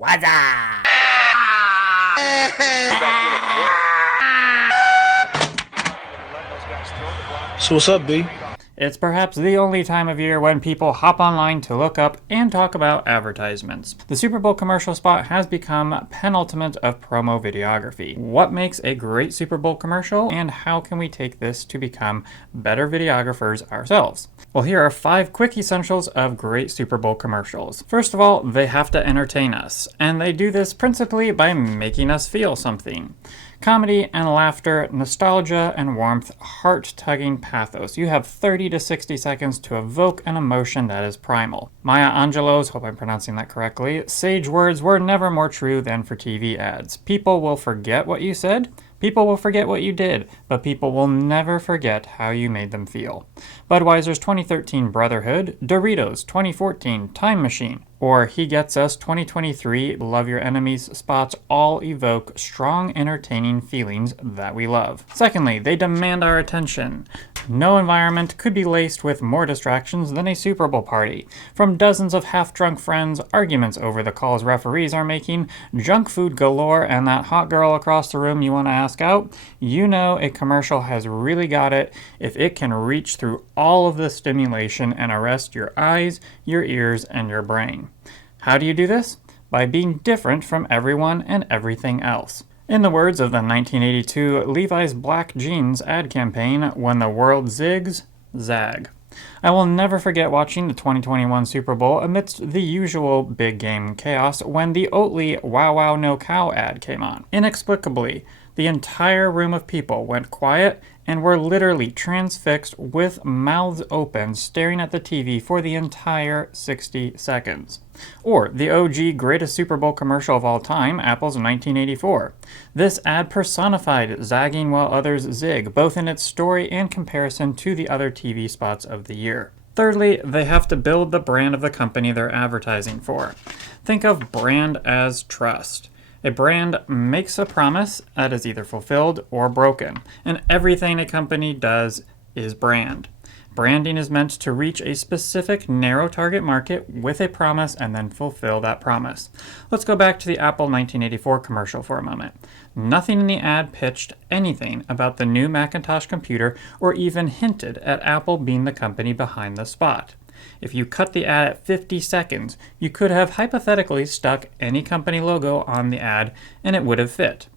Waza! So what's up, B? It's perhaps the only time of year when people hop online to look up and talk about advertisements. The Super Bowl commercial spot has become penultimate of promo videography. What makes a great Super Bowl commercial, and how can we take this to become better videographers ourselves? Well, here are 5 quick essentials of great Super Bowl commercials. First of all, they have to entertain us, and they do this principally by making us feel something. Comedy and laughter, nostalgia and warmth, heart-tugging pathos. You have 30 to 60 seconds to evoke an emotion that is primal. Maya Angelou's, hope I'm pronouncing that correctly, sage words were never more true than for TV ads. People will forget what you said, people will forget what you did, but people will never forget how you made them feel. Budweiser's 2013 Brotherhood, Doritos 2014 Time Machine, or He Gets Us 2023 Love Your Enemies spots all evoke strong, entertaining feelings that we love. Secondly, they demand our attention. No environment could be laced with more distractions than a Super Bowl party. From dozens of half-drunk friends, arguments over the calls referees are making, junk food galore, and that hot girl across the room you want to ask out, you know a commercial has really got it if it can reach through all of the stimulation and arrest your eyes, your ears, and your brain. How do you do this? By being different from everyone and everything else. In the words of the 1982 Levi's Black Jeans ad campaign, when the world zigs, zag. I will never forget watching the 2021 Super Bowl amidst the usual big game chaos when the Oatly Wow Wow No Cow ad came on. Inexplicably, the entire room of people went quiet and were literally transfixed with mouths open staring at the TV for the entire 60 seconds. Or the OG greatest Super Bowl commercial of all time, Apple's 1984. This ad personified zagging while others zig, both in its story and comparison to the other TV spots of the year. Thirdly, they have to build the brand of the company they're advertising for. Think of brand as trust. A brand makes a promise that is either fulfilled or broken, and everything a company does is brand. Branding is meant to reach a specific narrow target market with a promise and then fulfill that promise. Let's go back to the Apple 1984 commercial for a moment. Nothing in the ad pitched anything about the new Macintosh computer or even hinted at Apple being the company behind the spot. If you cut the ad at 50 seconds, you could have hypothetically stuck any company logo on the ad and it would have fit.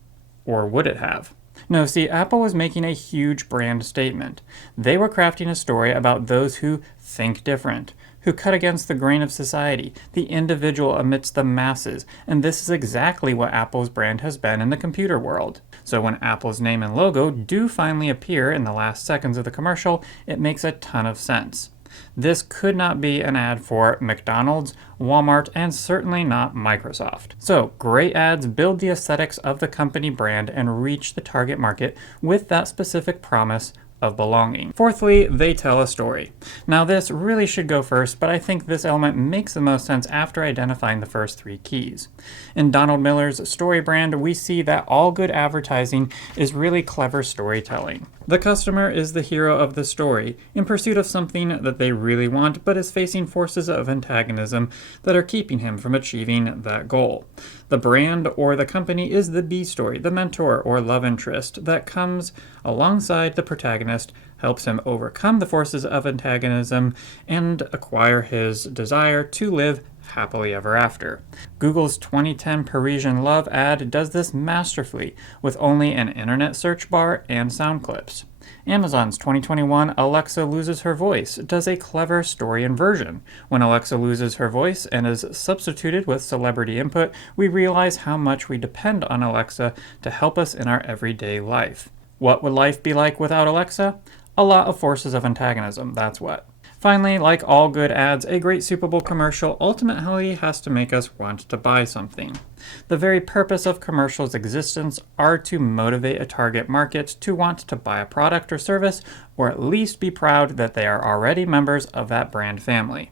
Or would it have? No, see, Apple was making a huge brand statement. They were crafting a story about those who think different, who cut against the grain of society, the individual amidst the masses, and this is exactly what Apple's brand has been in the computer world. So when Apple's name and logo do finally appear in the last seconds of the commercial, it makes a ton of sense. This could not be an ad for McDonald's, Walmart, and certainly not Microsoft. So, great ads build the aesthetics of the company brand and reach the target market with that specific promise of belonging. Fourthly, they tell a story. Now this really should go first, but I think this element makes the most sense after identifying the first 3 keys. In Donald Miller's story brand, we see that all good advertising is really clever storytelling. The customer is the hero of the story, in pursuit of something that they really want, but is facing forces of antagonism that are keeping him from achieving that goal. The brand or the company is the B story, the mentor or love interest that comes alongside the protagonist, helps him overcome the forces of antagonism, and acquire his desire to live happily ever after. Google's 2010 Parisian Love ad does this masterfully with only an internet search bar and sound clips. Amazon's 2021 Alexa Loses Her Voice does a clever story inversion. When Alexa loses her voice and is substituted with celebrity input, we realize how much we depend on Alexa to help us in our everyday life. What would life be like without Alexa? A lot of forces of antagonism, that's what. Finally, like all good ads, a great Super Bowl commercial ultimately has to make us want to buy something. The very purpose of commercials' existence are to motivate a target market to want to buy a product or service, or at least be proud that they are already members of that brand family.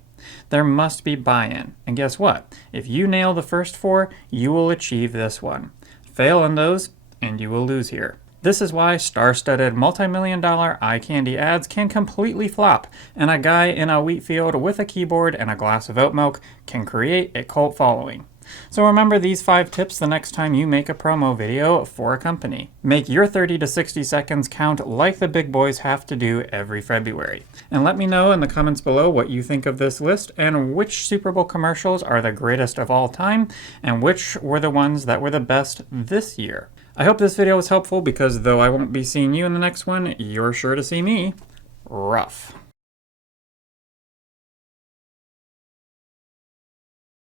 There must be buy-in, and guess what? If you nail the first 4, you will achieve this one. Fail on those, and you will lose here. This is why star-studded multi-million-dollar eye candy ads can completely flop, and a guy in a wheat field with a keyboard and a glass of oat milk can create a cult following. So remember these 5 tips the next time you make a promo video for a company. Make your 30 to 60 seconds count like the big boys have to do every February. And let me know in the comments below what you think of this list and which Super Bowl commercials are the greatest of all time and which were the ones that were the best this year. I hope this video was helpful because though I won't be seeing you in the next one, you're sure to see me. Rough.